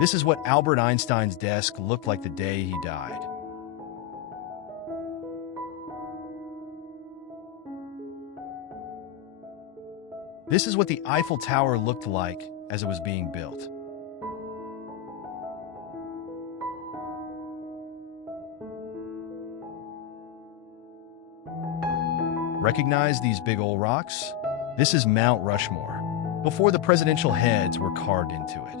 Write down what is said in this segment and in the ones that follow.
This is what Albert Einstein's desk looked like the day he died. This is what the Eiffel Tower looked like as it was being built. Recognize these big old rocks? This is Mount Rushmore, before the presidential heads were carved into it.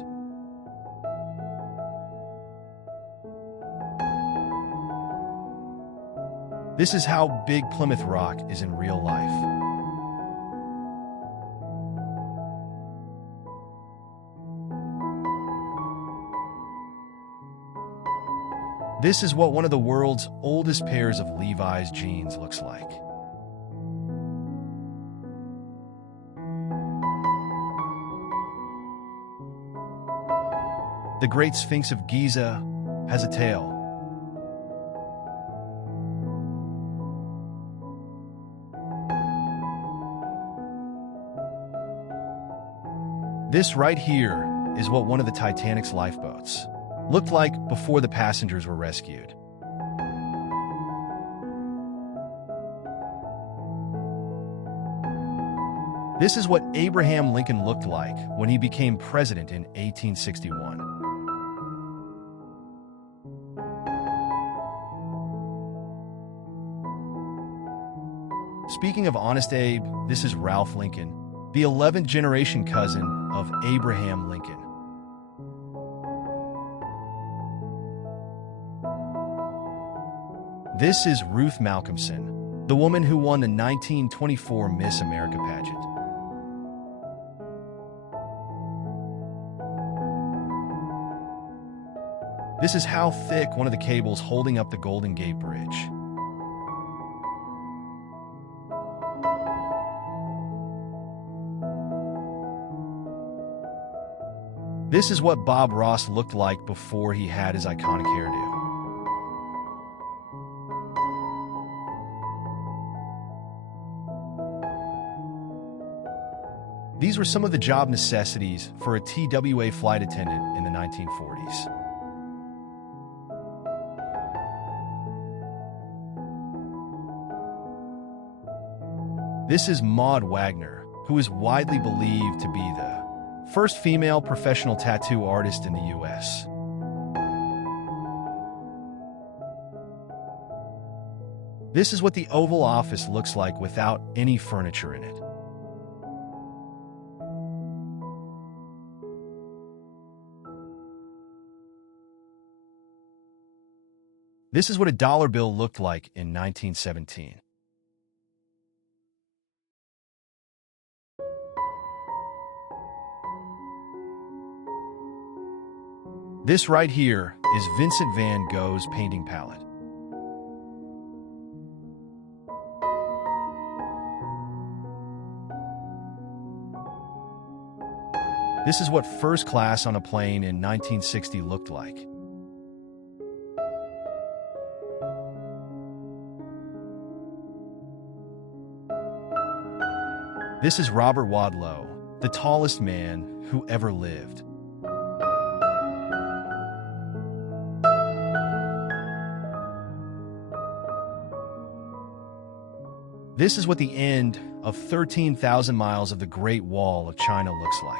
This is how big Plymouth Rock is in real life. This is what one of the world's oldest pairs of Levi's jeans looks like. The Great Sphinx of Giza has a tail. This right here is what one of the Titanic's lifeboats looked like before the passengers were rescued. This is what Abraham Lincoln looked like when he became president in 1861. Speaking of Honest Abe, this is Ralph Lincoln, the 11th generation cousin of Abraham Lincoln. This is Ruth Malcolmson, the woman who won the 1924 Miss America pageant. This is how thick one of the cables holding up the Golden Gate Bridge. This is what Bob Ross looked like before he had his iconic hairdo. These were some of the job necessities for a TWA flight attendant in the 1940s. This is Maud Wagner, who is widely believed to be the first female professional tattoo artist in the U.S. This is what the Oval Office looks like without any furniture in it. This is what a dollar bill looked like in 1917. This right here is Vincent van Gogh's painting palette. This is what first class on a plane in 1960 looked like. This is Robert Wadlow, the tallest man who ever lived. This is what the end of 13,000 miles of the Great Wall of China looks like.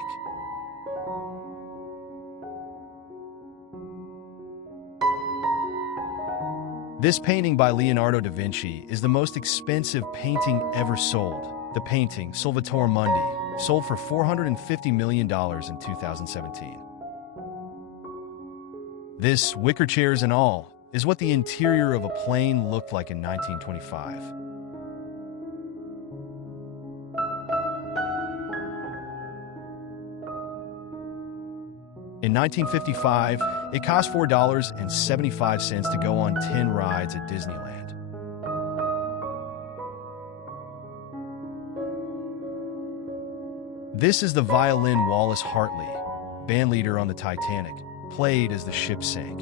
This painting by Leonardo da Vinci is the most expensive painting ever sold. The painting, Solvitur Mundi, sold for $450 million in 2017. This, wicker chairs and all, is what the interior of a plane looked like in 1925. In 1955, it cost $4.75 to go on 10 rides at Disneyland. This is the violin Wallace Hartley, bandleader on the Titanic, played as the ship sank.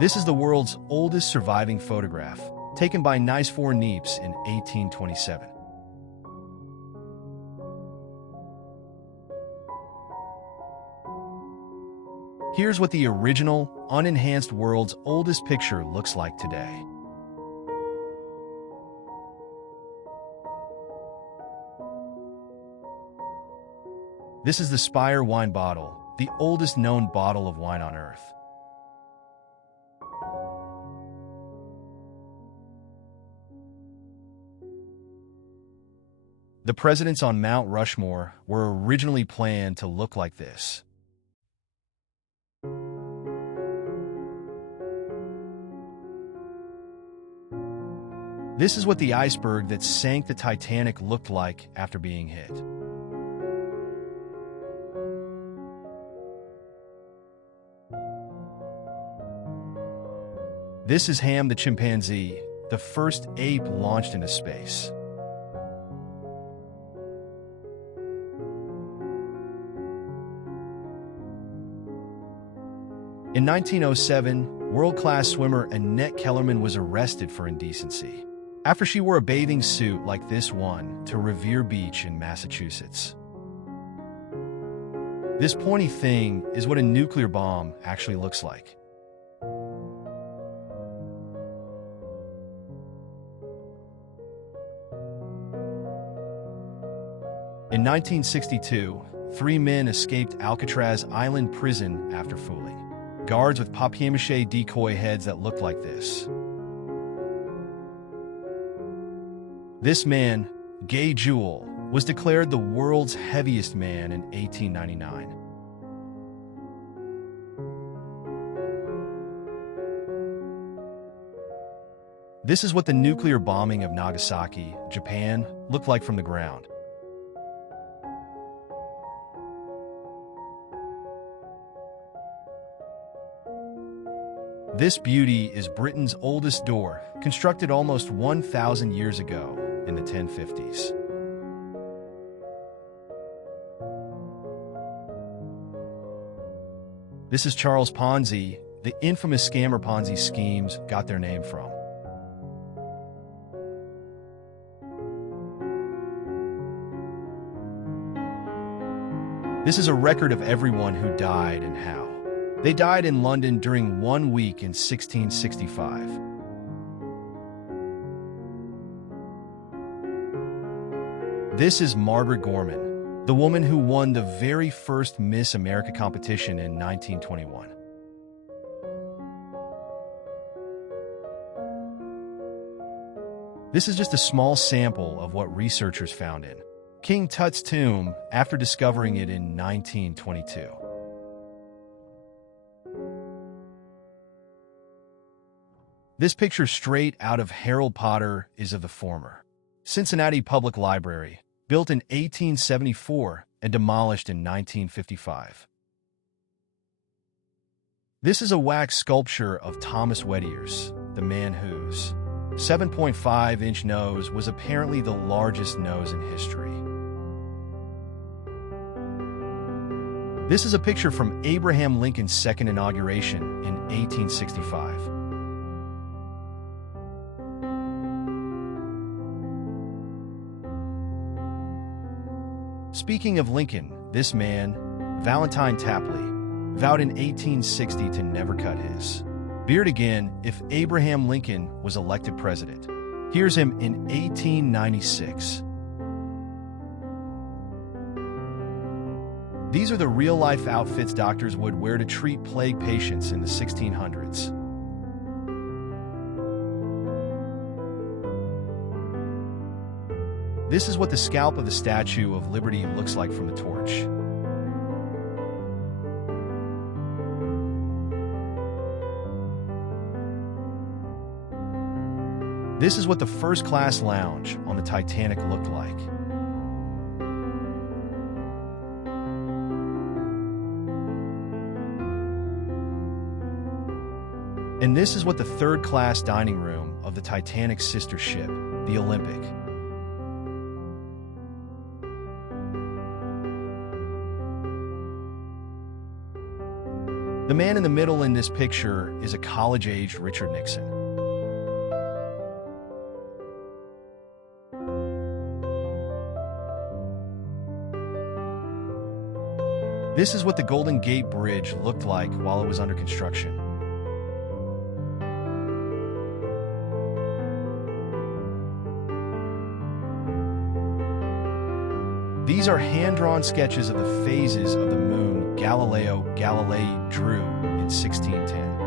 This is the world's oldest surviving photograph, taken by Nice 4 Niepce in 1827. Here's what the original, unenhanced world's oldest picture looks like today. This is the Spire wine bottle, the oldest known bottle of wine on Earth. The presidents on Mount Rushmore were originally planned to look like this. This is what the iceberg that sank the Titanic looked like after being hit. This is Ham the chimpanzee, the first ape launched into space. In 1907, world-class swimmer Annette Kellerman was arrested for indecency after she wore a bathing suit like this one to Revere Beach in Massachusetts. This pointy thing is what a nuclear bomb actually looks like. In 1962, 3 men escaped Alcatraz Island prison after fooling guards with papier-mâché decoy heads that looked like this. This man, Gay Jewel, was declared the world's heaviest man in 1899. This is what the nuclear bombing of Nagasaki, Japan, looked like from the ground. This beauty is Britain's oldest door, constructed almost 1,000 years ago in the 1050s. This is Charles Ponzi, the infamous scammer Ponzi schemes got their name from. This is a record of everyone who died and how. They died in London during 1 week in 1665. This is Margaret Gorman, the woman who won the very first Miss America competition in 1921. This is just a small sample of what researchers found in King Tut's tomb after discovering it in 1922. This picture straight out of Harold Potter is of the former Cincinnati Public Library, built in 1874 and demolished in 1955. This is a wax sculpture of Thomas Wettiers, the man whose 7.5-inch nose was apparently the largest nose in history. This is a picture from Abraham Lincoln's second inauguration in 1865. Speaking of Lincoln, this man, Valentine Tapley, vowed in 1860 to never cut his beard again if Abraham Lincoln was elected president. Here's him in 1896. These are the real-life outfits doctors would wear to treat plague patients in the 1600s. This is what the scalp of the Statue of Liberty looks like from the torch. This is what the first-class lounge on the Titanic looked like. And this is what the third-class dining room of the Titanic's sister ship, the Olympic. The man in the middle in this picture is a college-aged Richard Nixon. This is what the Golden Gate Bridge looked like while it was under construction. These are hand-drawn sketches of the phases of the moon Galileo Galilei drew in 1610.